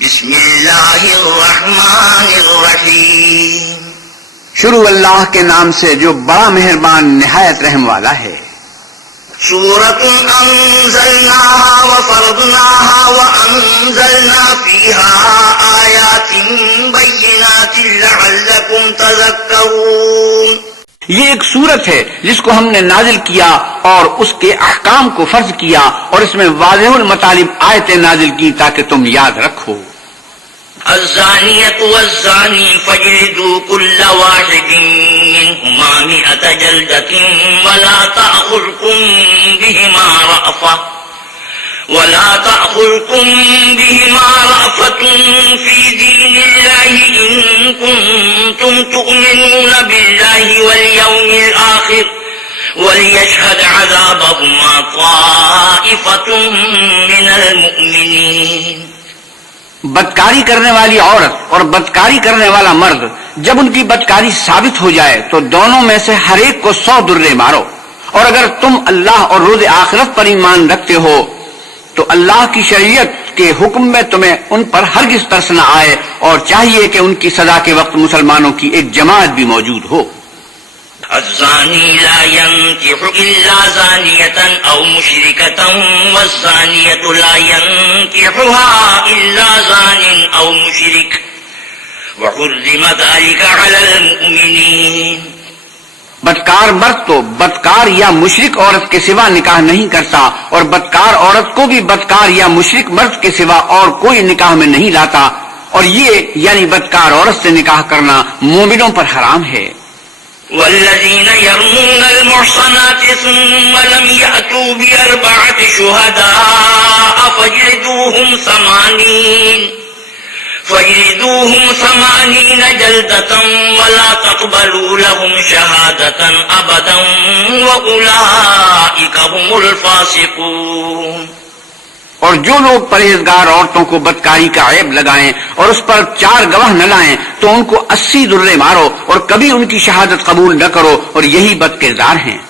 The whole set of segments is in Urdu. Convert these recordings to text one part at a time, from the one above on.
بسم اللہ الرحمن الرحیم شروع اللہ کے نام سے جو بڑا مہربان نہایت رحم والا ہے۔ سورۃ انزلناها وفرضناها وانزلنا فيها آیات بینات لعلکم تذکرون۔ یہ ایک سورت ہے جس کو ہم نے نازل کیا اور اس کے احکام کو فرض کیا اور اس میں واضح المطالب آیتیں نازل کی تاکہ تم یاد رکھو۔ الزانیۃ والزانی فاجلدوا كل واحد منهما 100 جلدة ولا تأخذكم بهما رأفة في دين الله إن كنتم تؤمنون بالله واليوم الآخر وليشهد عذابهما طائفة من المؤمنين۔ بدکاری کرنے والی عورت اور بدکاری کرنے والا مرد جب ان کی بدکاری ثابت ہو جائے تو دونوں میں سے ہر ایک کو 100 درے مارو، اور اگر تم اللہ اور روز آخرت پر ایمان رکھتے ہو تو اللہ کی شریعت کے حکم میں تمہیں ان پر ہرگز ترس نہ آئے، اور چاہیے کہ ان کی سزا کے وقت مسلمانوں کی ایک جماعت بھی موجود ہو۔ الزانی لا ينكح إلا زانية أو مشركة والزانية لا ينكحها إلا زان أو مشرك وحرم ذلك على المؤمنين۔ بدکار مرد تو بدکار یا مشرک عورت کے سوا نکاح نہیں کرتا، اور بدکار عورت کو بھی بدکار یا مشرک مرد کے سوا اور کوئی نکاح میں نہیں لاتا، اور یہ یعنی بدکار عورت سے نکاح کرنا مومنوں پر حرام ہے۔ والذين يرمون المحصنات ثم لم يأتوا ب4 شهداء فاجلدوهم 80 جلدة ولا تقبلوا لهم شهادة أبدا وأولئك هم الفاسقون۔ اور جو لوگ پرہیزگار عورتوں کو بدکاری کا عیب لگائیں اور اس پر 4 گواہ نہ لائیں تو ان کو 80 درے مارو اور کبھی ان کی شہادت قبول نہ کرو، اور یہی بد کردار ہیں۔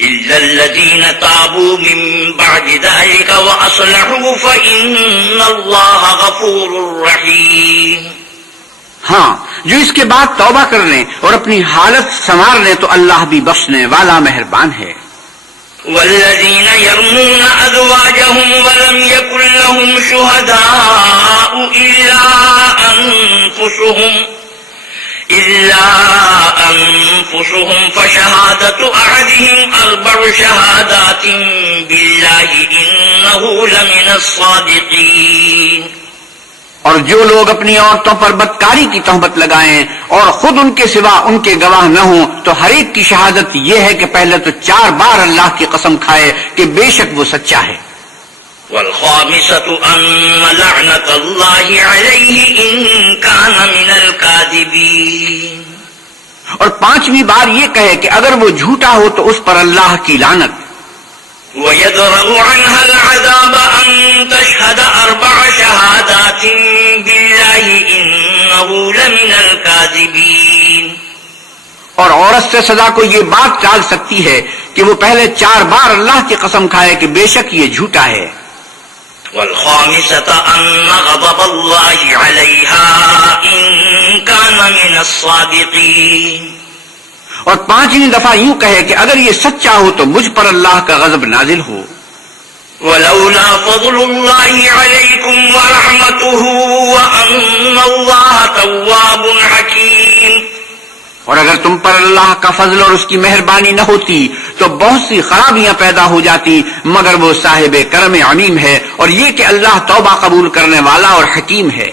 إلا الذين تابوا من بعد ذلك وأصلحوا فإن الله غفور رحيم۔ ہاں، جو اس کے بعد توبہ کر لیں اور اپنی حالت سنوار لیں تو اللہ بھی بخشنے والا مہربان ہے۔ والذين يرمون أزواجهم ولم يكن لهم شهداء إلا أنفسهم فشهادة أحدهم 4 شهادات بالله إنه لمن الصادقين۔ اور جو لوگ اپنی عورتوں پر بدکاری کی تہمت لگائیں اور خود ان کے سوا ان کے گواہ نہ ہوں تو ہر ایک کی شہادت یہ ہے کہ پہلے تو 4 بار اللہ کی قسم کھائے کہ بے شک وہ سچا ہے۔ والخامسة أن لعنة الله عليه إن كان من الكاذبين۔ اور 5ویں بار یہ کہے کہ اگر وہ جھوٹا ہو تو اس پر اللہ کی لعنت۔ ويدرأ عنها العذاب أن تشهد 4 شهادات بالله إنه لمن الكاذبين۔ اور عورت سے سزا کو یہ بات ٹال سکتی ہے کہ وہ پہلے 4 بار اللہ کی قسم کھائے کہ بے شک یہ جھوٹا ہے۔ والخامسة أن غضب الله عليها إن كان من الصادقين۔ اور 5ویں دفعہ یوں کہے کہ اگر یہ سچا ہو تو مجھ پر اللہ کا غضب نازل ہو۔ ولولا فضل الله عليكم ورحمته وأن الله تواب حكيم۔ اور اگر تم پر اللہ کا فضل اور اس کی مہربانی نہ ہوتی تو بہت سی خرابیاں پیدا ہو جاتی، مگر وہ صاحب کرم عمیم ہے، اور یہ کہ اللہ توبہ قبول کرنے والا اور حکیم ہے۔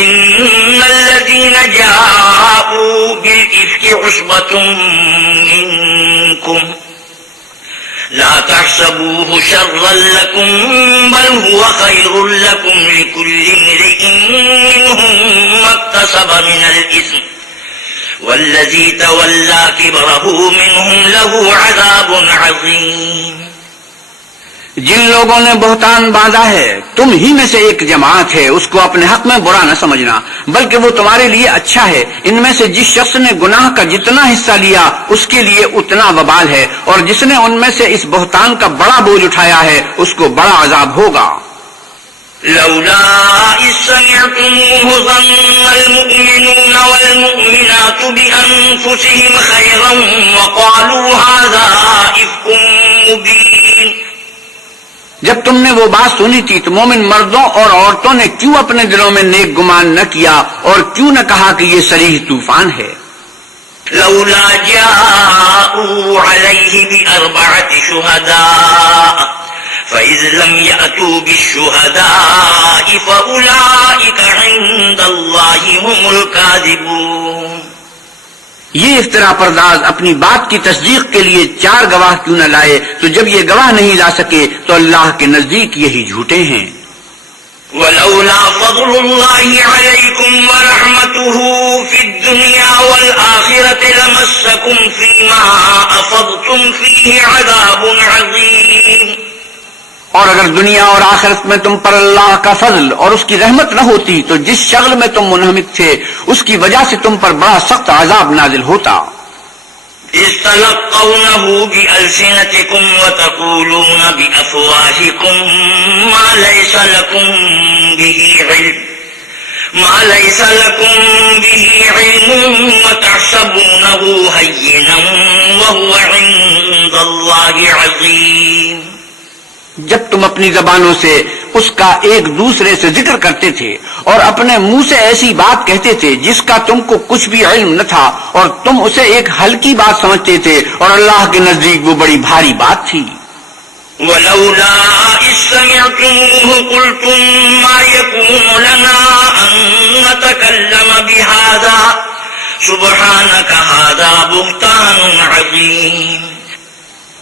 ان الذين جاءوا بالإفك عصبة منكم لا تحسبوه شرا لكم بل هو خير لكم لكل امرئ منهم ما اكتسب من الإثم والذي تولى كبره منهم له عذاب عظيم۔ جن لوگوں نے بہتان باندھا ہے تم ہی میں سے ایک جماعت ہے، اس کو اپنے حق میں برا نہ سمجھنا، بلکہ وہ تمہارے لیے اچھا ہے۔ ان میں سے جس شخص نے گناہ کا جتنا حصہ لیا اس کے لیے اتنا وبال ہے، اور جس نے ان میں سے اس بہتان کا بڑا بوجھ اٹھایا ہے اس کو بڑا عذاب ہوگا۔ لولا إذ سمعتموه ظن المؤمنون والمؤمنات بأنفسهم خيرا وقالوا هذا إفك مبين. جب تم نے وہ بات سنی تھی تو مومن مردوں اور عورتوں نے کیوں اپنے دلوں میں نیک گمان نہ کیا اور کیوں نہ کہا کہ یہ صریح طوفان ہے؟ لولا جاءوا عليه بأربعة شهداء فإذ لم يأتوا بالشهداء فأولئك عند الله هم الكاذبون. یہ افترا پرداز اپنی بات کی تصدیق کے لیے 4 گواہ کیوں نہ لائے، تو جب یہ گواہ نہیں لا سکے تو اللہ کے نزدیک یہی جھوٹے ہیں. ولولا فضل الله عليكم ورحمته في الدنيا والآخرة لمسكم فيما أفضتم فيه عذاب عظيم. اور اگر دنیا اور آخرت میں تم پر اللہ کا فضل اور اس کی رحمت نہ ہوتی تو جس شغل میں تم منہمک تھے اس کی وجہ سے تم پر بڑا سخت عذاب نازل ہوتا. إذ تلقونه بألسنتكم وتقولون بأفواهكم ما ليس لكم به علم وتحسبونه هينا وهو عند الله عظيم. جب تم اپنی زبانوں سے اس کا ایک دوسرے سے ذکر کرتے تھے اور اپنے منہ سے ایسی بات کہتے تھے جس کا تم کو کچھ بھی علم نہ تھا اور تم اسے ایک ہلکی بات سمجھتے تھے اور اللہ کے نزدیک وہ بڑی بھاری بات تھی. ولولا إذ سمعتموه قلتم ما يكون لنا أن نتكلم بهذا سبحانك هذا بهتان عظيم.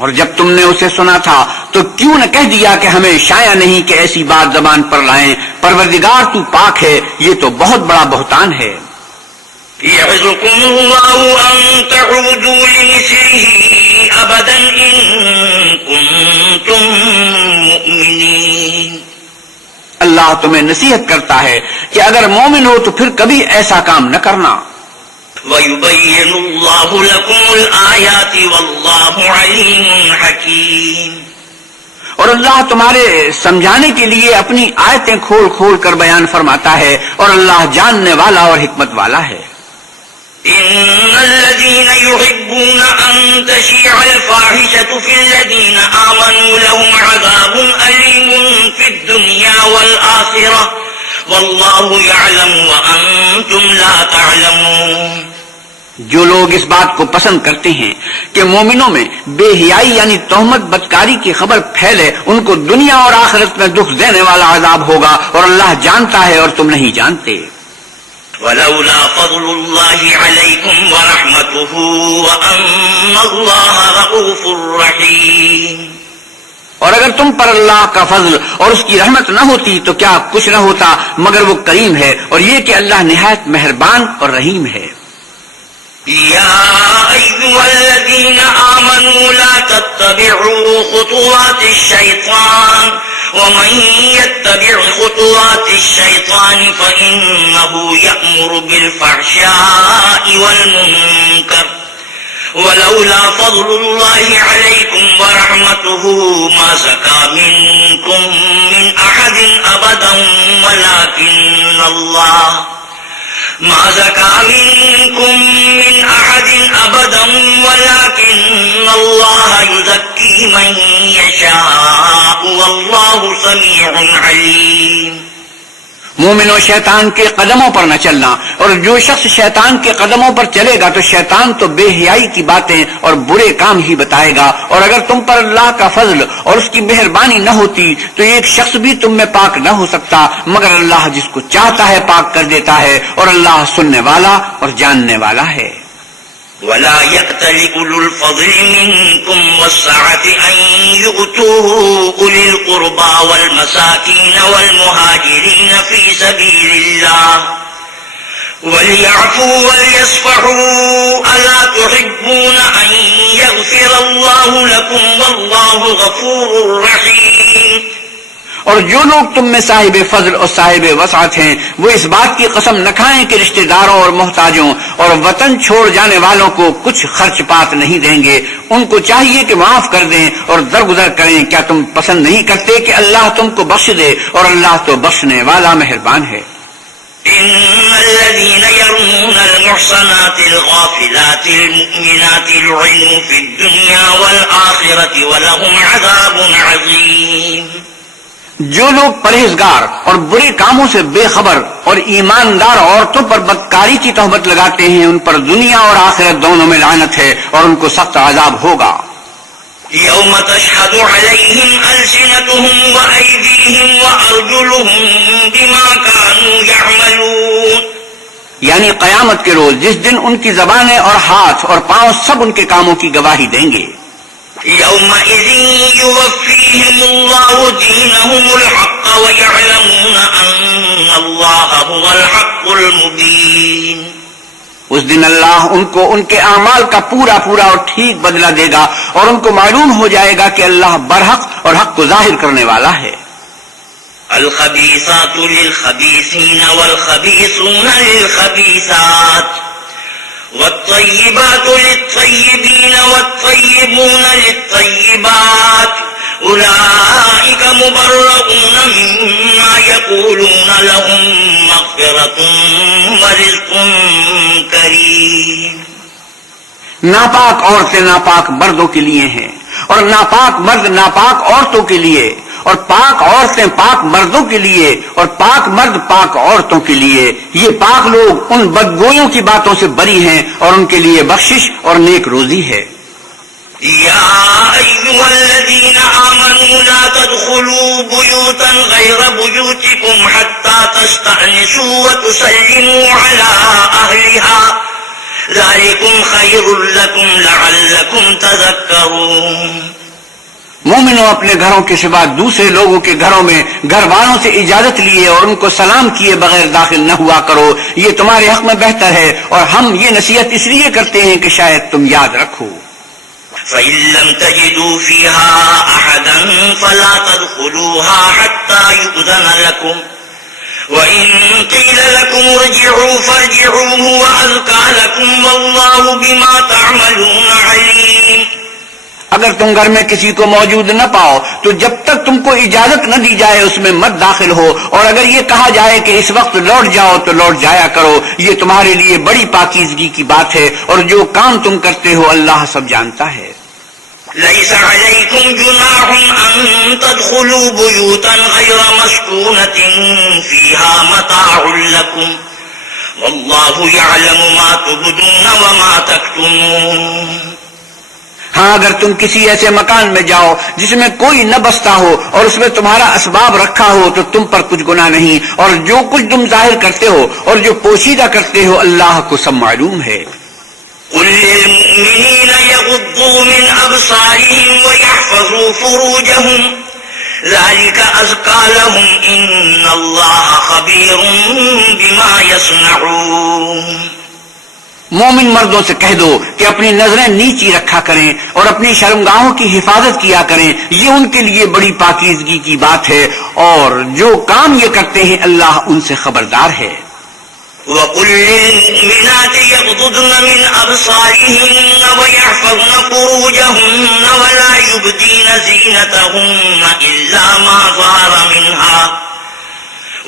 اور جب تم نے اسے سنا تھا تو کیوں نہ کہہ دیا کہ ہمیں شایع نہیں کہ ایسی بات زبان پر لائیں، پروردگار تو پاک ہے، یہ تو بہت بڑا بہتان ہے. يعظكم الله أن تعودوا لمثله أبدا إن كنتم مؤمنين. اللہ تمہیں نصیحت کرتا ہے کہ اگر مومن ہو تو پھر کبھی ایسا کام نہ کرنا. وَيُبَيِّنُ اللَّهُ لَكُمُ الْآيَاتِ وَاللَّهُ عَلِيمٌ حَكِيمٌ. اور اللہ تمہارے سمجھانے کے لیے اپنی آیتیں کھول کھول کر بیان فرماتا ہے اور اللہ جاننے والا اور حکمت والا ہے. إِنَّ الَّذِينَ يُحِبُّونَ أَن تَشِيعَ الْفَاحِشَةُ فِي الَّذِينَ آمَنُوا لَهُمْ عَذَابٌ أَلِيمٌ فِي الدُّنْيَا وَالْآخِرَةِ وَاللَّهُ يَعْلَمُ وَأَنْتُمْ لَا تَعْلَمُونَ. جو لوگ اس بات کو پسند کرتے ہیں کہ مومنوں میں بے حیائی یعنی تہمت بدکاری کی خبر پھیلے، ان کو دنیا اور آخرت میں دکھ دینے والا عذاب ہوگا اور اللہ جانتا ہے اور تم نہیں جانتے. ولولا فضل الله عليكم ورحمته وأن الله رؤوف رحيم. اور اگر تم پر اللہ کا فضل اور اس کی رحمت نہ ہوتی تو کیا کچھ نہ ہوتا مگر وہ کریم ہے، اور یہ کہ اللہ نہایت مہربان اور رحیم ہے. يا أيها الذين آمنوا لا تتبعوا خطوات الشيطان ومن يتبع خطوات الشيطان فإنه يأمر بالفحشاء والمنكر ولولا فضل الله عليكم ورحمته ما زكى منكم من أحد أبدا ولكن الله ما زكى منكم من أحد أبدا ولكن الله يزكي من يشاء والله سميع عليم. مومنوں شیطان کے قدموں پر نہ چلنا، اور جو شخص شیطان کے قدموں پر چلے گا تو شیطان تو بے حیائی کی باتیں اور برے کام ہی بتائے گا. اور اگر تم پر اللہ کا فضل اور اس کی مہربانی نہ ہوتی تو ایک شخص بھی تم میں پاک نہ ہو سکتا، مگر اللہ جس کو چاہتا ہے پاک کر دیتا ہے، اور اللہ سننے والا اور جاننے والا ہے. ولا يأتل أولو الفضل منكم والسعة أن يؤتوا أولي القربى والمساكين والمهاجرين في سبيل الله وليعفوا وليصفحوا ألا تحبون أن يغفر الله لكم والله غفور رحيم. اور جو لوگ تم میں صاحب فضل اور صاحب وسعت ہیں وہ اس بات کی قسم نہ کھائیں کہ رشتہ داروں اور محتاجوں اور وطن چھوڑ جانے والوں کو کچھ خرچ پات نہیں دیں گے. ان کو چاہیے کہ معاف کر دیں اور درگزر کریں. کیا تم پسند نہیں کرتے کہ اللہ تم کو بخش دے اور اللہ تو بخشنے والا مہربان ہے. إن الذين يرمون المحصنات الغافلات المؤمنات لعنوا في الدنيا والآخرة ولهم عذاب عظيم. جو لوگ پرہیزگار اور برے کاموں سے بے خبر اور ایماندار عورتوں پر بدکاری کی تہمت لگاتے ہیں ان پر دنیا اور آخرت دونوں میں لعنت ہے اور ان کو سخت عذاب ہوگا. يوم تشهد عليهم ألسنتهم وأيديهم وأرجلهم بما كانوا يعملون. یعنی قیامت کے روز جس دن ان کی زبانیں اور ہاتھ اور پاؤں سب ان کے کاموں کی گواہی دیں گے. يومئذ يوفيهم الله دينهم الحق ويعلمون أن الله هو الحق المبين. اس دن اللہ ان کو ان کے اعمال کا پورا اور ٹھیک بدلہ دے گا اور ان کو معلوم ہو جائے گا کہ اللہ برحق اور حق کو ظاہر کرنے والا ہے. الخبيثات للخبيثين والخبيثون للخبيثات والطيبات للطيبين والطيبون للطيبات أولئك مبرؤون مما يقولون لهم مغفرة ورزق كريم. ناپاک عورتیں ناپاک مردوں کے لیے ہیں اور ناپاک مرد ناپاک عورتوں کے لیے اور پاک عورتیں پاک مردوں کے لیے اور پاک مرد پاک عورتوں کے لیے. یہ پاک لوگ ان بدگوئیوں کی باتوں سے بری ہیں اور ان کے لیے بخشش اور نیک روزی ہے. يا أيها الذين آمنوا لا تدخلوا بيوتا غير بيوتكم حتى تستأنسوا وتسلموا على أهلها ذلكم خير لكم لعلكم تذكرون. مومنوں اپنے گھروں کے سوا دوسرے لوگوں کے گھروں میں گھر والوں سے اجازت لیے اور ان کو سلام کیے بغیر داخل نہ ہوا کرو. یہ تمہارے حق میں بہتر ہے اور ہم یہ نصیحت اس لیے کرتے ہیں کہ شاید تم یاد رکھو. فإن لم تجدوا فيها أحدا فلا تدخلوها حتى يؤذن لكم وإن قيل لكم ارجعوا فارجعوا هو أزكى لكم والله بما تعملون عليم. اگر تم گھر میں کسی کو موجود نہ پاؤ تو جب تک تم کو اجازت نہ دی جائے اس میں مت داخل ہو اور اگر یہ کہا جائے کہ اس وقت لوٹ جاؤ تو لوٹ جایا کرو. یہ تمہارے لیے بڑی پاکیزگی کی بات ہے اور جو کام تم کرتے ہو اللہ سب جانتا ہے. ليس عليكم جناح أن تدخلوا بيوتا غير مسكونة فيها متاع لكم والله يعلم ما تبدون وما تكتمون. ہاں اگر تم کسی ایسے مکان میں جاؤ جس میں کوئی نہ بستا ہو اور اس میں تمہارا اسباب رکھا ہو تو تم پر کچھ گناہ نہیں اور جو کچھ تم ظاہر کرتے ہو اور جو پوشیدہ کرتے ہو اللہ کو سب معلوم ہے. قل للمؤمنين يغضوا من أبصارهم ويحفظوا فروجهم ذلك أزكى لهم إن الله خبير بما يصنعون. مومن مردوں سے کہہ دو کہ اپنی نظریں نیچی رکھا کریں اور اپنی شرمگاہوں کی حفاظت کیا کریں. یہ ان کے لیے بڑی پاکیزگی کی بات ہے اور جو کام یہ کرتے ہیں اللہ ان سے خبردار ہے. وَقُلْ لِلْمُؤْمِنَاتِ يَغْضُضْنَ مِنْ أَبْصَارِهِنَّ وَيَحْفَظْنَ فُرُوجَهُنَّ وَلَا يُبْدِينَ زِينَتَهُنَّ إِلَّا مَا ظَهَرَ مِنْهَا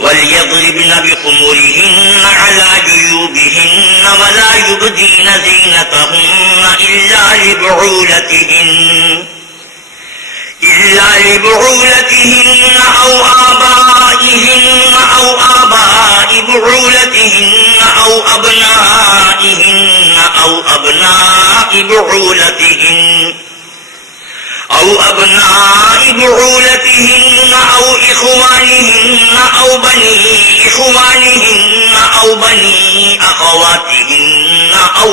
وَلْيَضْرِبْنَ بِخُمُرِهِنَّ عَلَى جُيُوبِهِنَّ وَلَا يُبْدِينَ زِينَتَهُنَّ إِلَّا لِبُعُولَتِهِنَّ أَوْ آبَائِهِنَّ أَوْ آبَاءِ بُعُولَتِهِنَّ أَوْ أَبْنَائِهِنَّ أَوْ أَبْنَاءِ بُعُولَتِهِنَّ أَوْ إِخْوَانِهِنَّ أَوْ بَنِي إِخْوَانِهِنَّ أَوْ بَنِي أَخَوَاتِهِنَّ أَوْ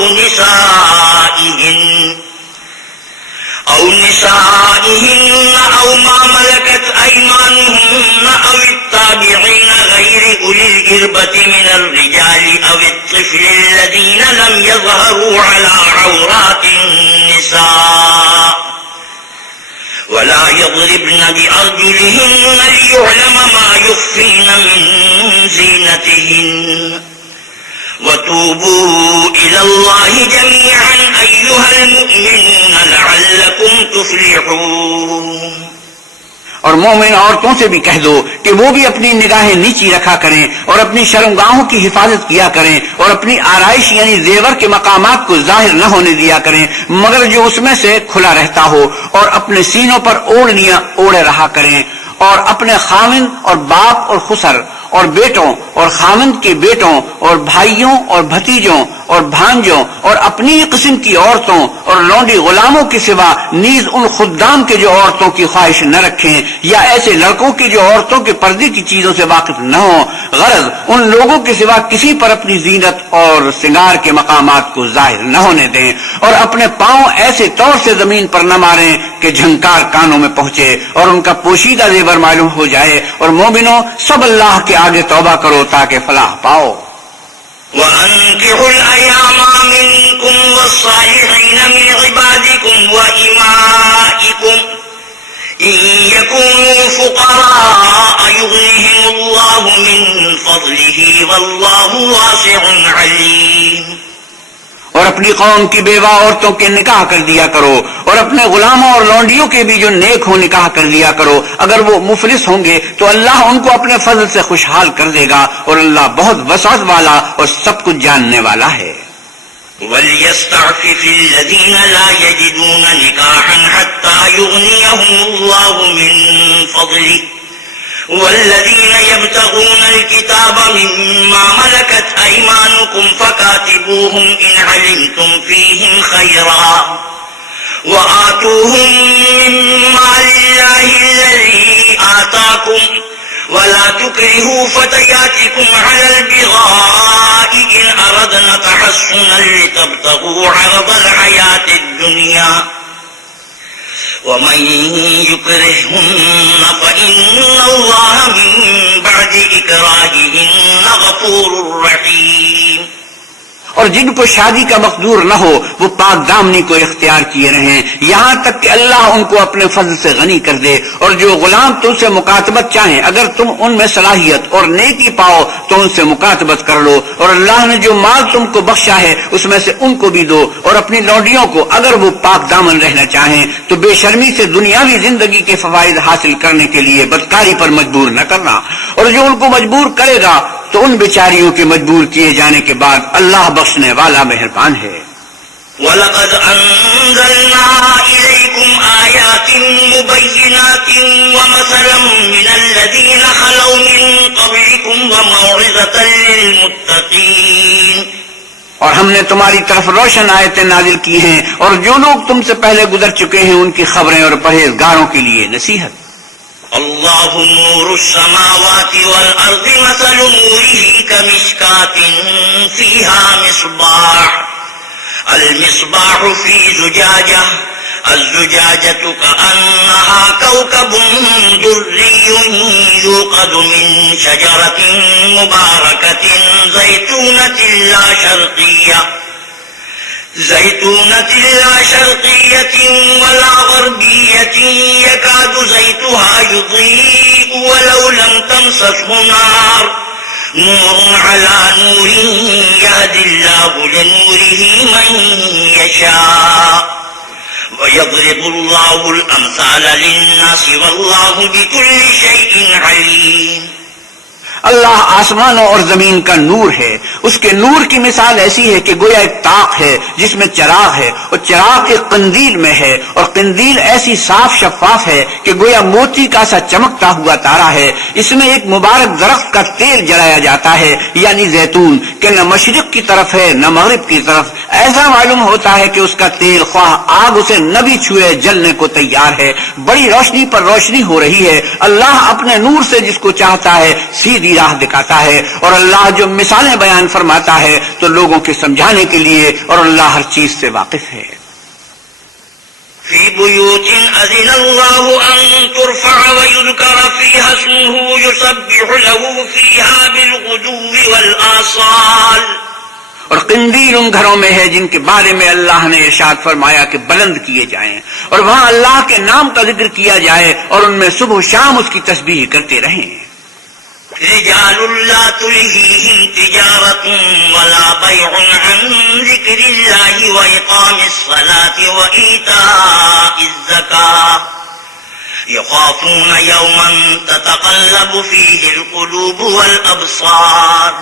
نِسَائِهِنَّ أَوْ مَا مَلَكَتْ أَيْمَانُهُنَّ أَوِ التَّابِعِينَ غَيْرِ أُولِي الْإِرْبَةِ مِنَ الرِّجَالِ أَوِ الطِّفْلِ الَّذِينَ لَمْ يَظْهَرُوا عَلَى عَوْرَاتِ النِّسَاءِ ولا يضربن بأرجلهن ليعلم ما يخفين من زينتهن وتوبوا إلى الله جميعا أيها المؤمنون لعلكم تفلحون۔ اور مومن عورتوں سے بھی کہہ دو کہ وہ بھی اپنی نگاہیں نیچی رکھا کریں اور اپنی شرمگاہوں کی حفاظت کیا کریں اور اپنی آرائش یعنی زیور کے مقامات کو ظاہر نہ ہونے دیا کریں مگر جو اس میں سے کھلا رہتا ہو، اور اپنے سینوں پر اوڑھنیاں اوڑھے رہا کریں، اور اپنے خاوند اور باپ اور خسر اور بیٹوں اور خاوند کے بیٹوں اور بھائیوں اور بھتیجوں اور بھانجوں اور اپنی قسم کی عورتوں اور لونڈی غلاموں کے سوا نیز ان خدام کے جو عورتوں کی خواہش نہ رکھیں، یا ایسے لڑکوں کے جو عورتوں کے پردے کی چیزوں سے واقف نہ ہوں، غرض ان لوگوں کے سوا کسی پر اپنی زینت اور سنگار کے مقامات کو ظاہر نہ ہونے دیں، اور اپنے پاؤں ایسے طور سے زمین پر نہ ماریں کہ جھنکار کانوں میں پہنچے اور ان کا پوشیدہ زیور معلوم ہو جائے، اور مومنوں سب اللہ کے آگے توبہ کرو تاکہ فلاح پاؤ۔ وَأَنكِحُوا الْأَيَامَ مِنكُمْ وَالصَّالِحِينَ مِنْ عِبَادِكُمْ وَإِمَائِكُمْ إِنْ يَكُونُوا فُقَرَاءَ يُغْنِهِمُ اللَّهُ مِنْ فَضْلِهِ وَاللَّهُ وَاسِعٌ عَلِيمٌ۔ اور اپنی قوم کی بیوہ عورتوں کے نکاح کر دیا کرو، اور اپنے غلاموں اور لونڈیوں کے بھی جو نیک ہو نکاح کر دیا کرو، اگر وہ مفلس ہوں گے تو اللہ ان کو اپنے فضل سے خوشحال کر دے گا، اور اللہ بہت وسعت والا اور سب کچھ جاننے والا ہے۔ وَلْيَسْتَعْفِفِ الَّذِينَ لَا يَجِدُونَ نِكَاحًا حَتَّى يُغْنِيَهُمُ اللَّهُ مِنْ فَضْلِهِ والذين يبتغون الكتاب مما ملكت أيمانكم فكاتبوهم إن علمتم فيهم خيرا وآتوهم مما لله الذي آتاكم ولا تكرهوا فتياتكم على البغاء إن أردنا تحصنا لتبتغوا عرض الحياة الدنيا ومن يكرهن فإن الله من بعد إكراههن غفور رحيم۔ اور جن کو شادی کا مقدور نہ ہو وہ پاک دامنی کو اختیار کیے رہیں یہاں تک کہ اللہ ان کو اپنے فضل سے غنی کر دے، اور جو غلام تم سے مکاتبت چاہیں اگر تم ان میں صلاحیت اور نیکی پاؤ تو ان سے مکاتبت کر لو، اور اللہ نے جو مال تم کو بخشا ہے اس میں سے ان کو بھی دو، اور اپنی لونڈیوں کو اگر وہ پاک دامن رہنا چاہیں تو بے شرمی سے دنیاوی زندگی کے فوائد حاصل کرنے کے لیے بدکاری پر مجبور نہ کرنا، اور جو ان کو مجبور کرے گا تو ان بیچاریوں کے مجبور کیے جانے کے بعد اللہ بخشنے والا مہربان ہے۔ وَلَقَدْ أَنزَلْنَا إِلَيْكُمْ آيَاتٍ مُبَيِّنَاتٍ وَمَثَلًا مِنَ الَّذِينَ خَلَوْا مِن قَبْلِكُمْ وَمَوْعِظَةً لِّلْمُتَّقِينَ۔ اور ہم نے تمہاری طرف روشن آیتیں نازل کی ہیں، اور جو لوگ تم سے پہلے گزر چکے ہیں ان کی خبریں اور پرہیزگاروں کے لیے نصیحت۔ اللہ نور السماوات والارض مثل نوره كمشكاة فيها مصباح المصباح في زجاجة الزجاجة كأنها كوكب دري يوقد من شجرة مباركة زيتونة لا شرقية ولا غربية يكاد زيتها يضيء ولو لم تمسسه نار نور على نور يهدي الله لنوره من يشاء ويضرب الله الأمثال للناس والله بكل شيء عليم۔ اللہ آسمانوں اور زمین کا نور ہے، اس کے نور کی مثال ایسی ہے کہ گویا ایک طاق ہے جس میں چراغ ہے، اور چراغ ایک قندیل میں ہے، اور قندیل ایسی صاف شفاف ہے کہ گویا موتی کا سا چمکتا ہوا تارا ہے۔ اس میں ایک مبارک درخت کا تیل جلایا جاتا ہے یعنی زیتون، کہ نہ مشرق کی طرف ہے نہ مغرب کی طرف، ایسا معلوم ہوتا ہے کہ اس کا تیل خواہ آگ اسے نہ بھی چھوئے جلنے کو تیار ہے، بڑی روشنی پر روشنی ہو رہی ہے۔ اللہ اپنے نور سے جس کو چاہتا ہے سیدھی راہ دکھاتا ہے، اور اللہ جو مثالیں بیان فرماتا ہے تو لوگوں کے سمجھانے کے لیے، اور اللہ ہر چیز سے واقف ہے۔ فی بیوت اذن اللہ ان ترفع ویذکر فیہا اسمہ یسبح له فیہا بالغدو والآصال۔ اور قندیل ان گھروں میں ہے جن کے بارے میں اللہ نے ارشاد فرمایا کہ بلند کیے جائیں اور وہاں اللہ کے نام کا ذکر کیا جائے اور ان میں صبح و شام اس کی تسبیح کرتے رہیں. رجال لا تلهيهم تجارة ولا بيع عن ذكر الله وإقام الصلاة وإيتاء الزكاة يخافون يوما تتقلب فيه القلوب والأبصار.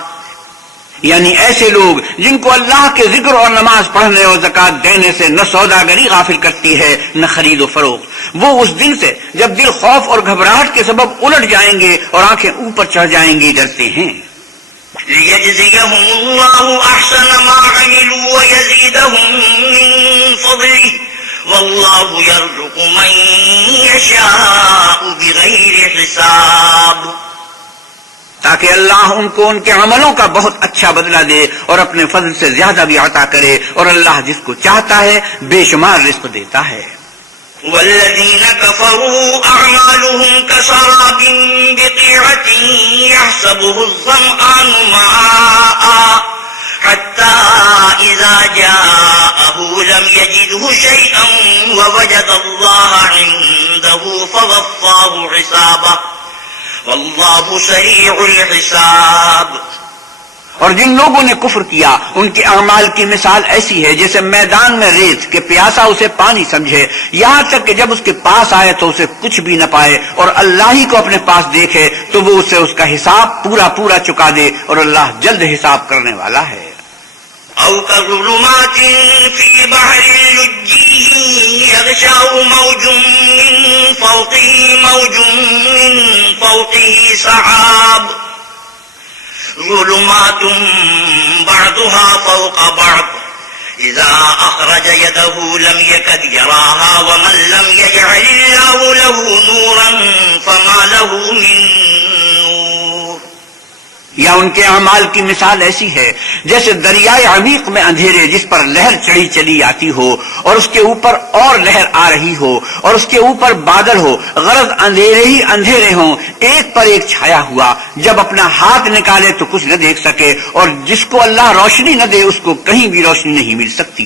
یعنی ایسے لوگ جن کو اللہ کے ذکر اور نماز پڑھنے اور زکوٰۃ دینے سے نہ سوداگری غافل کرتی ہے نہ خرید و فروخت، وہ اس دن سے جب دل خوف اور گھبراہٹ کے سبب الٹ جائیں گے اور آنکھیں اوپر چڑھ جائیں گی ڈرتے ہیں. لِيَجْزِيَهُمُ اللَّهُ أَحْسَنَ مَا عَمِلُوا وَيَزِيدَهُم مِّن فَضْلِهِ وَاللَّهُ يَرْزُقُ مَن يَشَاءُ بِغَيْرِ حِسَابٍ، تاکہ اللہ ان کو ان کے عملوں کا بہت اچھا بدلہ دے اور اپنے فضل سے زیادہ بھی عطا کرے، اور اللہ جس کو چاہتا ہے بے شمار رزق دیتا ہے. والذين كفروا أعمالهم كسراب بقيعة يحسبه الظمآن ماء حتى إذا جاءه لم يجده شيئا ووجد الله عنده فوفاه حسابه واللہ سریع الحساب. اور جن لوگوں نے کفر کیا ان کے اعمال کی مثال ایسی ہے جیسے میدان میں ریت کہ پیاسا اسے پانی سمجھے، یہاں تک کہ جب اس کے پاس آئے تو اسے کچھ بھی نہ پائے، اور اللہ ہی کو اپنے پاس دیکھے تو وہ اسے اس کا حساب پورا چکا دے، اور اللہ جلد حساب کرنے والا ہے. او كظلمات في بحر لجي يغشاه موج من فوقه سحاب ظلمات بعضها فوق بعض إذا أخرج يده لم يكد يراها ومن لم يجعل الله له نورا فما له من نور. یا ان کے اعمال کی مثال ایسی ہے جیسے دریائے عمیق میں اندھیرے جس پر لہر چڑھی چلی آتی ہو اور اس کے اوپر اور لہر آ رہی ہو اور اس کے اوپر بادل ہو، غرض اندھیرے ہی اندھیرے ہوں ایک پر ایک چھایا ہوا، جب اپنا ہاتھ نکالے تو کچھ نہ دیکھ سکے، اور جس کو اللہ روشنی نہ دے اس کو کہیں بھی روشنی نہیں مل سکتی.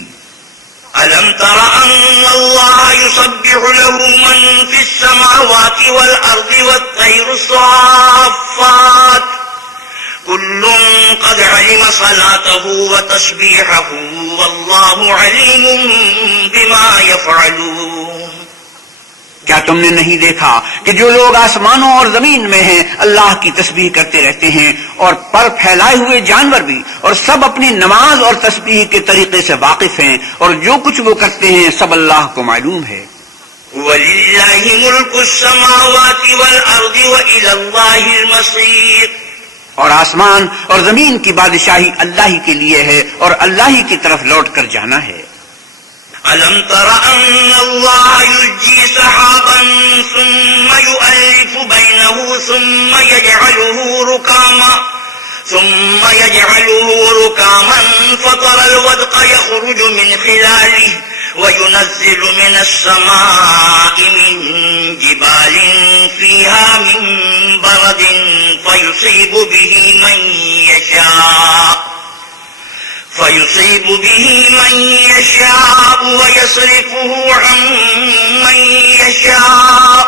أَلَمْ تَرَ أَنَّ اللَّهَ يُسَبِّحُ لَهُ مَن فِي السَّمَاوَاتِ وَالْأَرْضِ وَالطَّيْرُ صَافَّاتٍ كل قد علم صلاته وتسبيحه والله عليم بما يفعلون. کیا تم نے نہیں دیکھا کہ جو لوگ آسمانوں اور زمین میں ہیں اللہ کی تسبیح کرتے رہتے ہیں، اور پر پھیلائے ہوئے جانور بھی، اور سب اپنی نماز اور تسبیح کے طریقے سے واقف ہیں، اور جو کچھ وہ کرتے ہیں سب اللہ کو معلوم ہے. وَلِلَّهِ مُلْكُ السَّمَاوَاتِ وَالْأَرْضِ وَإِلَى اللَّهِ الْمَصِيرُ. اور آسمان اور زمین کی بادشاہی اللہ ہی کے لیے ہے اور اللہ ہی کی طرف لوٹ کر جانا ہے. أَلَمْ تَرَ أَنَّ اللَّهَ يُزْجِي سَحَابًا ثُمَّ يُؤَلِّفُ بَيْنَهُ ثُمَّ يَجْعَلُهُ رُكَامًا فَتَرَى الْوَدْقَ يَخْرُجُ مِنْ خِلَالِهِ وَيُنَزِّلُ مِنَ السَّمَاءِ مِنْ جِبَالٍ فِيهَا مِنْ بَرَدٍ فَيُصِيبُ بِهِ مَنْ يَشَاءُ وَيَصْرِفُهُ عَنْ مَنْ يَشَاءُ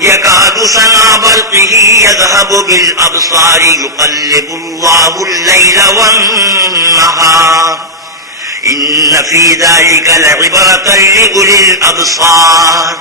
يَكَادُ سَنَا بَرْقِهِ يَذْهَبُ بِالْأَبْصَارِ يُقَلِّبُ اللَّهُ اللَّيْلَ وَالنَّهَارَ إِنَّ فِي ذَلِكَ لَعِبْرَةً لِأُولِي الْأَبْصَارِ.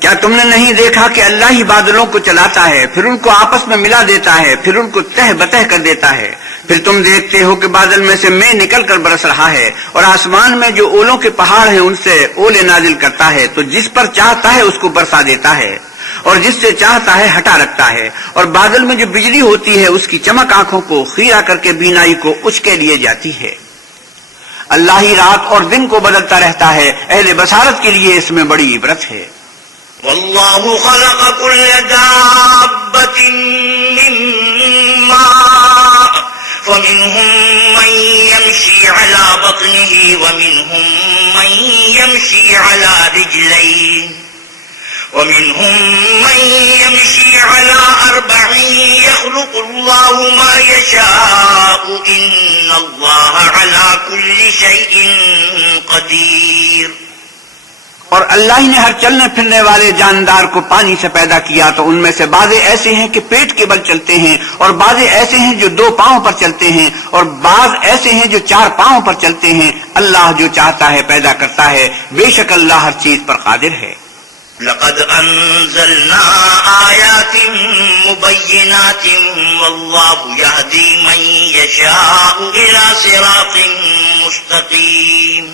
کیا تم نے نہیں دیکھا کہ اللہ ہی بادلوں کو چلاتا ہے، پھر ان کو آپس میں ملا دیتا ہے، پھر ان کو تہ بتہ کر دیتا ہے، پھر تم دیکھتے ہو کہ بادل میں سے مے نکل کر برس رہا ہے، اور آسمان میں جو اولوں کے پہاڑ ہیں ان سے اولے نازل کرتا ہے، تو جس پر چاہتا ہے اس کو برسا دیتا ہے اور جس سے چاہتا ہے ہٹا رکھتا ہے، اور بادل میں جو بجلی ہوتی ہے اس کی چمک آنکھوں کو خیرہ کر کے بینائی کو اچکے لیے جاتی ہے. اللہ ہی رات اور دن کو بدلتا رہتا ہے، اہل بصارت کے لیے اس میں بڑی عبرت ہے. والله خلق كل دابة من ماء فمنهم من يمشي على بطنه ومنهم من يمشي على رجلين ومنهم من يمشي على 4 يخلق الله ما يشاء إن الله على كل شيء قدير. اور اللہ ہی نے ہر چلنے پھرنے والے جاندار کو پانی سے پیدا کیا تو ان میں سے بعضے ایسے ہیں کہ پیٹ کے بل چلتے ہیں اور بعضے ایسے ہیں جو 2 پاؤں پر چلتے ہیں اور بعض ایسے ہیں جو 4 پاؤں پر چلتے ہیں. اللہ جو چاہتا ہے پیدا کرتا ہے، بے شک اللہ ہر چیز پر قادر ہے. لقد انزلنا آیات مبینات واللہ یہدی من یشاء الى صراط مستقیم.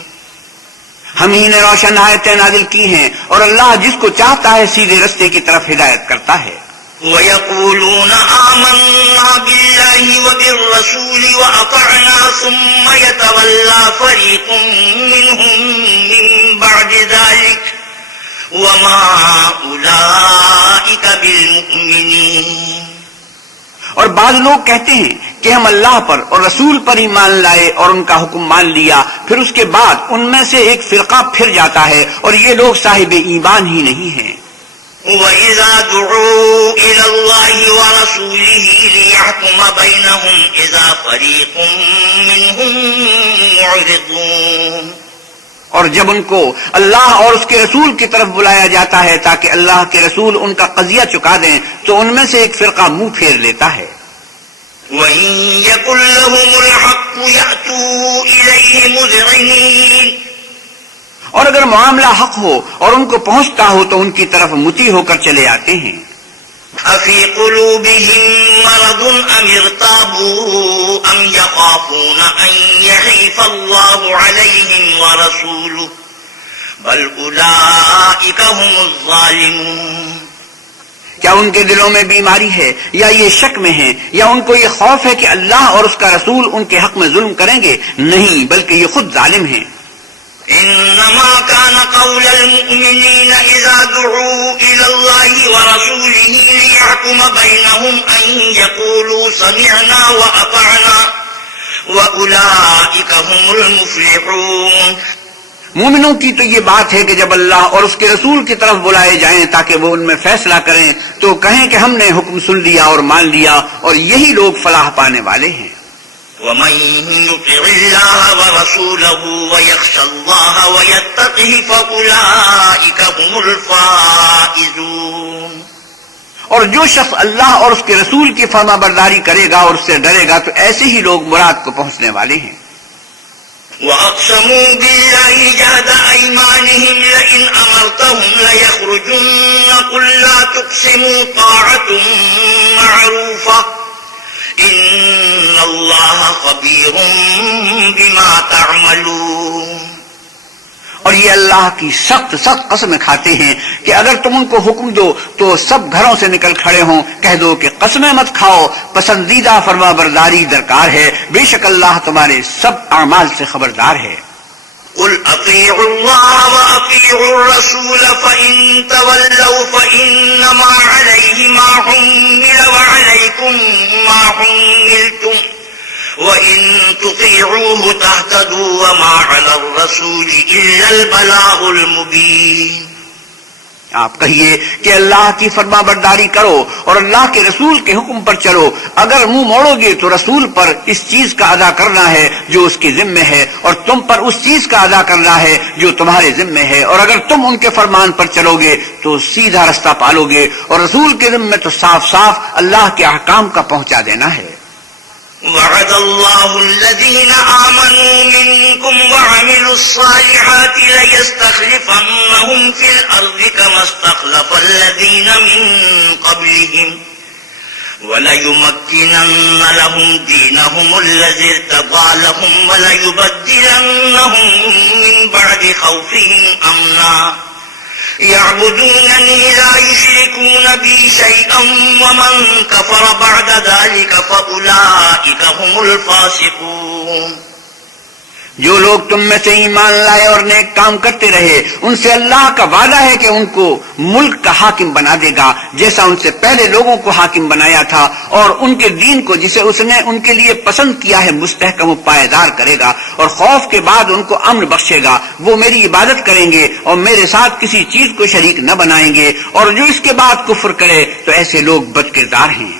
ہم ہی نے روشن آیتیں نازل کی ہیں اور اللہ جس کو چاہتا ہے سیدھے رستے کی طرف ہدایت کرتا ہے. وَيَقُولُونَ آمَنَّا بِاللَّهِ وَبِالرَّسُولِ وَأَطَعْنَا ثُمَّ يَتَوَلَّى فَرِيقٌ مِّنْهُم مِّن بَعْدِ ذَلِكَ وَمَا أُولَئِكَ بِالْمُؤْمِنِينَ. اور بعض لوگ کہتے ہیں کہ ہم اللہ پر اور رسول پر ایمان لائے اور ان کا حکم مان لیا، پھر اس کے بعد ان میں سے ایک فرقہ پھر جاتا ہے اور یہ لوگ صاحب ایمان ہی نہیں ہیں. وَإِذَا دُعُوا إِلَى اللَّهِ وَرَسُولِهِ لِيَحْكُمَ بَيْنَهُمْ إِذَا فَرِيقٌ مِّنْهُمْ مُعْرِضُونَ. اور جب ان کو اللہ اور اس کے رسول کی طرف بلایا جاتا ہے تاکہ اللہ کے رسول ان کا قضیہ چکا دیں تو ان میں سے ایک فرقہ منہ پھیر لیتا ہے. وَإِن يَكُن لَّهُمُ الْحَقُّ يَأْتُوا إِلَيْهِ مُذْعِنِينَ. اور اگر معاملہ حق ہو اور ان کو پہنچتا ہو تو ان کی طرف متی ہو کر چلے آتے ہیں. أَفِي قُلُوبِهِم مَّرَضٌ أَمِ ارْتَابُوا أَمْ يَخَافُونَ أَن يَحِيفَ اللَّهُ عَلَيْهِمْ وَرَسُولُهُ بَلْ أُولَٰئِكَ هُمُ الظَّالِمُونَ. کیا ان کے دلوں میں بیماری ہے یا یہ شک میں ہیں یا ان کو یہ خوف ہے کہ اللہ اور اس کا رسول ان کے حق میں ظلم کریں گے؟ نہیں، بلکہ یہ خود ظالم ہیں. إنما كان قول المؤمنين إذا دعوا إلى الله ورسوله ليحكم بينهم أن يقولوا سمعنا وأطعنا وأولئك هم المفلحون. مومنوں کی تو یہ بات ہے کہ جب اللہ اور اس کے رسول کی طرف بلائے جائیں تاکہ وہ ان میں فیصلہ کریں تو کہیں کہ ہم نے حکم سن لیا اور مان لیا، اور یہی لوگ فلاح پانے والے ہیں. ومن يطع الله ورسوله ويخشى الله ويتقه فأولئك هم الفائزون. اور جو شخص اللہ اور اس کے رسول کی فرما برداری کرے گا اور اس سے ڈرے گا تو ایسے ہی لوگ مراد کو پہنچنے والے ہیں. وَأَقْسَمُوا بِاللَّهِ جَهْدَ أَيْمَانِهِمْ لَئِنْ أَمَرْتَهُمْ لَيَخْرُجُنَّ قُل لَّا تُقْسِمُوا طَاعَةٌ مَّعْرُوفَةٌ إِنَّ اللَّهَ خَبِيرٌ بِمَا تَعْمَلُونَ. اور یہ اللہ کی سخت قسمیں کھاتے ہیں کہ اگر تم ان کو حکم دو تو سب گھروں سے نکل کھڑے ہوں. کہہ دو کہ قسمیں مت کھاؤ، پسندیدہ فرما برداری درکار ہے، بے شک اللہ تمہارے سب اعمال سے خبردار ہے. قل اطیعوا اللہ واطیعوا الرسول فإن تولوا فإنما علیہ ما حمل وعلیکم ما حملتم وَإِن تُطِيعُوهُ تَهْتَدُوا وَمَا عَلَى الرَّسُولِ إِلَّا الْبَلَاغُ الْمُبِينُ. آپ کہیے کہ اللہ کی فرما برداری کرو اور اللہ کے رسول کے حکم پر چلو. اگر منہ موڑو گے تو رسول پر اس چیز کا ادا کرنا ہے جو اس کے ذمہ ہے اور تم پر اس چیز کا ادا کرنا ہے جو تمہارے ذمہ ہے. اور اگر تم ان کے فرمان پر چلو گے تو سیدھا رستہ پالو گے اور رسول کے ذمہ تو صاف اللہ کے احکام کا پہنچا دینا ہے. وعد الله الذين آمنوا منكم وعملوا الصالحات ليستخلفنهم في الأرض كما استخلف الذين من قبلهم وليمكنن لهم دينهم الذي ارتضى لهم وليبدلنهم من بعد خوفهم أمنا يعبدونني لا يشركون بي شيئا ومن كفر بعد ذلك فأولئك هم الفاسقون. جو لوگ تم میں سے ایمان لائے اور نیک کام کرتے رہے ان سے اللہ کا وعدہ ہے کہ ان کو ملک کا حاکم بنا دے گا جیسا ان سے پہلے لوگوں کو حاکم بنایا تھا، اور ان کے دین کو جسے اس نے ان کے لیے پسند کیا ہے مستحکم و پائیدار کرے گا، اور خوف کے بعد ان کو امن بخشے گا۔ وہ میری عبادت کریں گے اور میرے ساتھ کسی چیز کو شریک نہ بنائیں گے، اور جو اس کے بعد کفر کرے تو ایسے لوگ بد کردار ہیں۔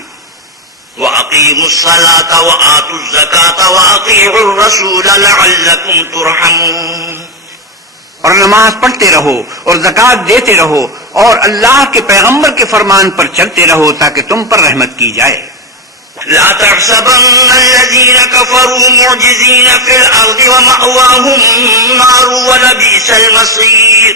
وَأَقِيمُوا الصَّلَاةَ وَآتُوا الزَّكَاةَ وَأَطِيعُوا الرَّسُولَ لَعَلَّكُمْ تُرْحَمُونَ، اور نماز پڑھتے رہو اور زکوٰۃ دیتے رہو اور اللہ کے پیغمبر کے فرمان پر چلتے رہو تاکہ تم پر رحمت کی جائے۔ لا تحسبن الذين كفروا معجزين في الأرض ومأواهم النار ولبئس المصير،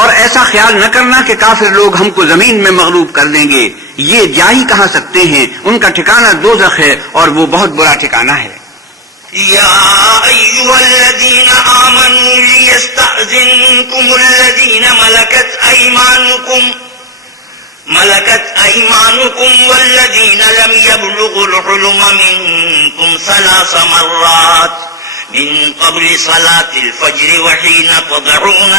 اور ایسا خیال نہ کرنا کہ کافر لوگ ہم کو زمین میں مغلوب کر دیں گے، یہ جا ہی کہاں سکتے ہیں، ان کا ٹھکانہ دوزخ ہے اور وہ بہت برا ٹھکانہ ہے۔ يا أيها الذين آمنوا ليستأذنكم الذين ملكت أيمانكم والذين لم يبلغوا الحلم منكم 3 مرات من قبل صلاة الفجر وحين تضعون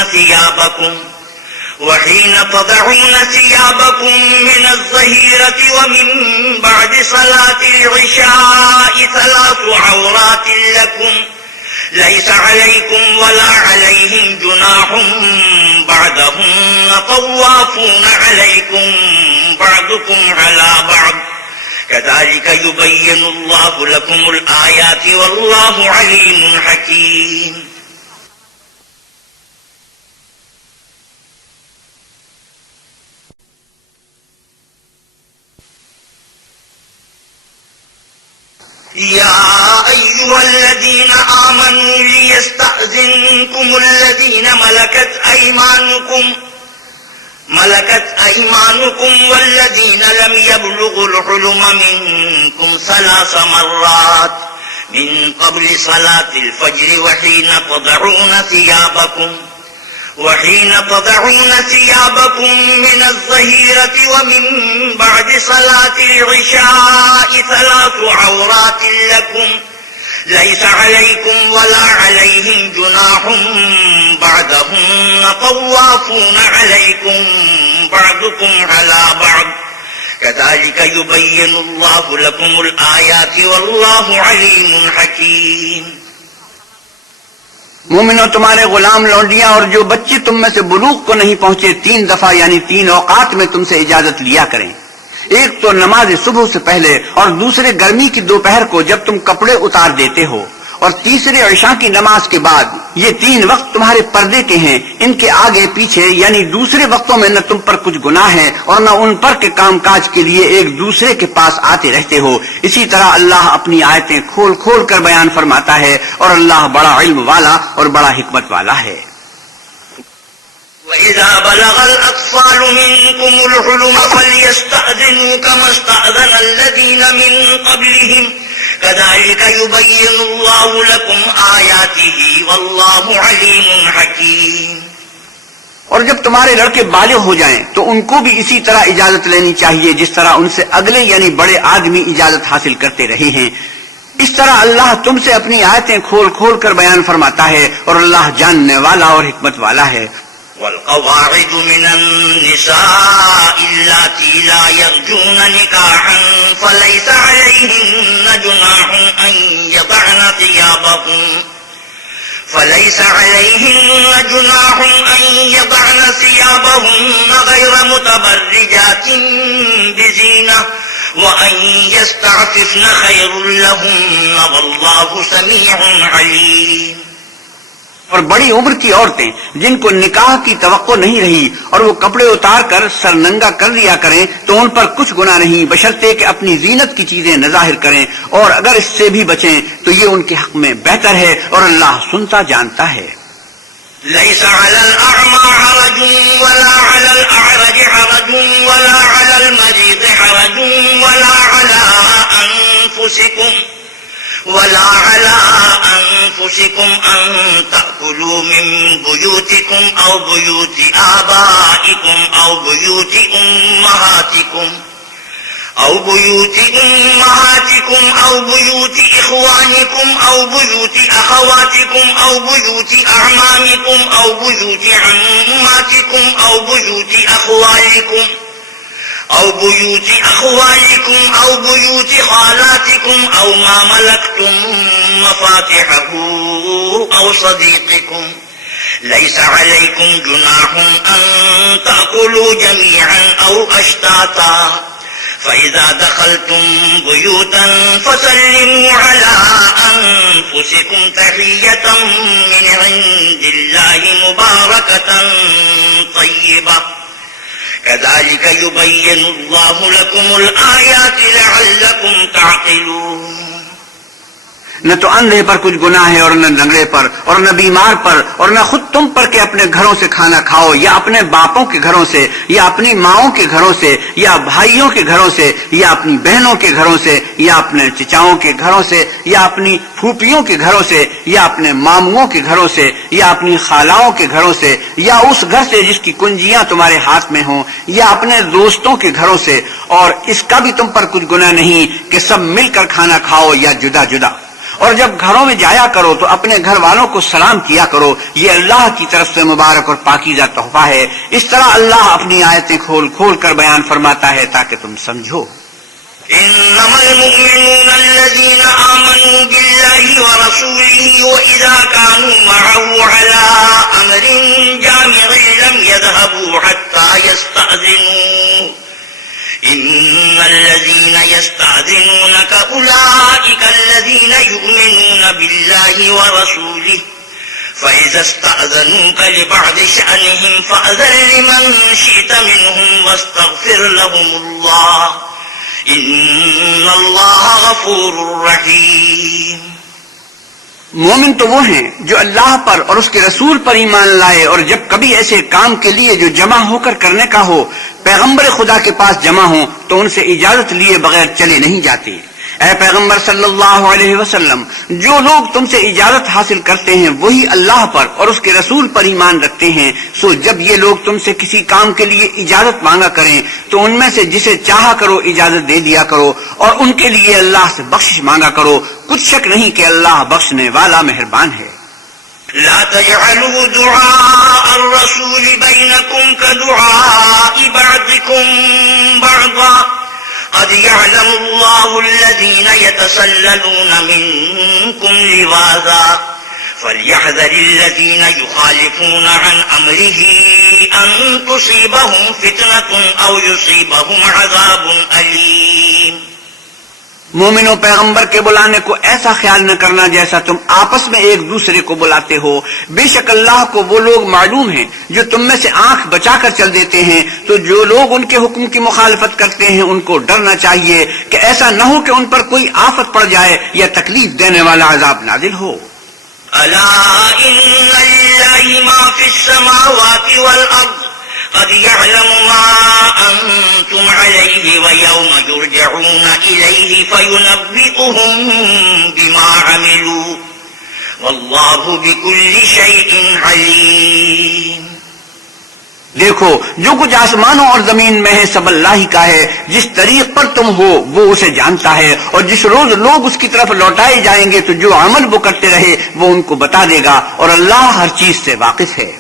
ثيابكم من الظهيرة ومن بعد صلاة العشاء 3 عورات لكم ليس عليكم ولا عليهم جناح بعدهن طوافون عليكم بعضكم على بعض كذلك يبين الله لكم الآيات والله عليم حكيم۔ يا أيها الذين آمنوا ليستأذنكم الذين ملكت أيمانكم والذين لم يبلغوا الحلم منكم 3 مرات من قبل صلاة الفجر وحين تضعون ثيابكم من الظهيرة ومن بعد صلاة العشاء 3 عورات لكم ليس عليكم ولا عليهم جناح بعدهن طوافون عليكم بعضكم على بعض كذلك يبين الله لكم الآيات والله عليم حكيم۔ مومنو، تمہارے غلام لونڈیاں اور جو بچے تم میں سے بلوغ کو نہیں پہنچے 3 دفعہ یعنی 3 اوقات میں تم سے اجازت لیا کریں، ایک تو نماز صبح سے پہلے اور دوسرے گرمی کی دوپہر کو جب تم کپڑے اتار دیتے ہو، اور تیسرے عشاء کی نماز کے بعد۔ یہ 3 وقت تمہارے پردے کے ہیں، ان کے آگے پیچھے یعنی دوسرے وقتوں میں نہ تم پر کچھ گناہ ہے اور نہ ان پر کے کام کاج کے لیے ایک دوسرے کے پاس آتے رہتے ہو۔ اسی طرح اللہ اپنی آیتیں کھول کھول کر بیان فرماتا ہے، اور اللہ بڑا علم والا اور بڑا حکمت والا ہے۔ وَإِذَا بَلَغَ الْأَطْفَالُ مِنكُمُ الْحُلُمَ فَلْيَسْتَأْذِنُوا كَمَا اسْتَأْذَنَ الَّذِينَ مِن قَبْلِهِمْ كَذَلِكَ يُبَيِّنُ اللَّهُ لَكُمْ آيَاتِهِ وَاللَّهُ عَلِيمٌ حَكِيمٌ۔ اور جب تمہارے لڑکے بالغ ہو جائیں تو ان کو بھی اسی طرح اجازت لینی چاہیے جس طرح ان سے اگلے یعنی بڑے آدمی اجازت حاصل کرتے رہے ہیں۔ اس طرح اللہ تم سے اپنی آیتیں کھول کھول کر بیان فرماتا ہے، اور اللہ جاننے والا اور حکمت والا ہے۔ والقواعد من النساء اللاتي لا يرجون نكاحا فليس عليهن جناح أن يضعن ثيابهن غير متبرجات بزينة وأن يستعففن خير لهن والله سميع عليم۔ اور بڑی عمر کی عورتیں جن کو نکاح کی توقع نہیں رہی اور وہ کپڑے اتار کر سر ننگا کر لیا کریں تو ان پر کچھ گناہ نہیں، بشرطے کہ اپنی زینت کی چیزیں نہ ظاہر کریں، اور اگر اس سے بھی بچیں تو یہ ان کے حق میں بہتر ہے، اور اللہ سنتا جانتا ہے۔ ليس على الأعمى حرج ولا على الأعرج حرج ولا على المريض حرج ولا على أنفسكم أن تأكلوا من بيوتكم أو بيوت آبائكم أو بيوت أو بيوت أمهاتكم أو بيوت إخوانكم أو بيوت أخواتكم أو بيوت أعمامكم أو بيوت عماتكم أو بيوت أخوالكم أو بيوت أخوالكم أو بيوت خالاتكم أو ما ملكتم مفاتحه أو صديقكم ليس عليكم جناح أن تأكلوا جميعا أو أشتاتا فإذا دخلتم بيوتا فسلموا على أنفسكم تحية من عند الله مباركة طيبة كذلك يبين الله لكم الآيات لعلكم تعقلون. نہ تو اندھے پر کچھ گناہ ہے اور نہ لنگڑے پر اور نہ بیمار پر اور نہ خود تم پر کہ اپنے گھروں سے کھانا کھاؤ یا اپنے باپوں کے گھروں سے یا اپنی ماؤں کے گھروں سے یا بھائیوں کے گھروں سے یا اپنی بہنوں کے گھروں سے یا اپنے چچاؤں کے گھروں سے یا اپنی پھوپھیوں کے گھروں سے یا اپنے ماموں کے گھروں سے یا اپنی خالاؤں کے گھروں سے یا اس گھر سے جس کی کنجیاں تمہارے ہاتھ میں ہوں یا اپنے دوستوں کے گھروں سے، اور اس کا بھی تم پر کچھ گناہ نہیں کہ سب مل کر کھانا کھاؤ یا جدا جدا. اور جب گھروں میں جایا کرو تو اپنے گھر والوں کو سلام کیا کرو، یہ اللہ کی طرف سے مبارک اور پاکیزہ تحفہ ہے. اس طرح اللہ اپنی آیتیں کھول کھول کر بیان فرماتا ہے تاکہ تم سمجھو. إنما المؤمنون الذين آمنوا بالله ورسوله وإذا كانوا معه على أمر جامع لم يذهبوا حتى يستأذنوه إن الذين يستأذنونك أولئك الذين يؤمنون بالله ورسوله فإذا استأذنوك لبعض شأنهم فأذن لمن شئت منهم واستغفر لهم الله إن الله غفور رحيم. مومن تو وہ ہیں جو اللہ پر اور اس کے رسول پر ایمان لائے، اور جب کبھی ایسے کام کے لیے جو جمع ہو کر کرنے کا ہو پیغمبر خدا کے پاس جمع ہوں تو ان سے اجازت لیے بغیر چلے نہیں جاتے. اے پیغمبر صلی اللہ علیہ وسلم، جو لوگ تم سے اجازت حاصل کرتے ہیں وہی اللہ پر اور اس کے رسول پر ایمان رکھتے ہیں. سو جب یہ لوگ تم سے کسی کام کے لیے اجازت مانگا کریں تو ان میں سے جسے چاہا کرو اجازت دے دیا کرو، اور ان کے لیے اللہ سے بخشش مانگا کرو. کچھ شک نہیں کہ اللہ بخشنے والا مہربان ہے. لا تجعلوا دعاء الرسول بينكم كدعاء بعضكم بعضا قد يعلم الله الذين يتسللون منكم لواذا فليحذر الذين يخالفون عن أمره أن تصيبهم فتنة أو يصيبهم عذاب أليم. مومنوں، پیغمبر کے بلانے کو ایسا خیال نہ کرنا جیسا تم آپس میں ایک دوسرے کو بلاتے ہو. بے شک اللہ کو وہ لوگ معلوم ہیں جو تم میں سے آنکھ بچا کر چل دیتے ہیں. تو جو لوگ ان کے حکم کی مخالفت کرتے ہیں ان کو ڈرنا چاہیے کہ ایسا نہ ہو کہ ان پر کوئی آفت پڑ جائے یا تکلیف دینے والا عذاب نازل ہو. ألا إن لله ما في السماوات والأرض قد يعلم ما أنتم عليه ويوم يرجعون إليه فينبئهم بما عملوا والله بكل شيء عليم. دیکھو، جو کچھ آسمانوں اور زمین میں ہے سب اللہ ہی کا ہے. جس طریق پر تم ہو وہ اسے جانتا ہے، اور جس روز لوگ اس کی طرف لوٹائے جائیں گے تو جو عمل وہ کرتے رہے وہ ان کو بتا دے گا، اور اللہ ہر چیز سے واقف ہے.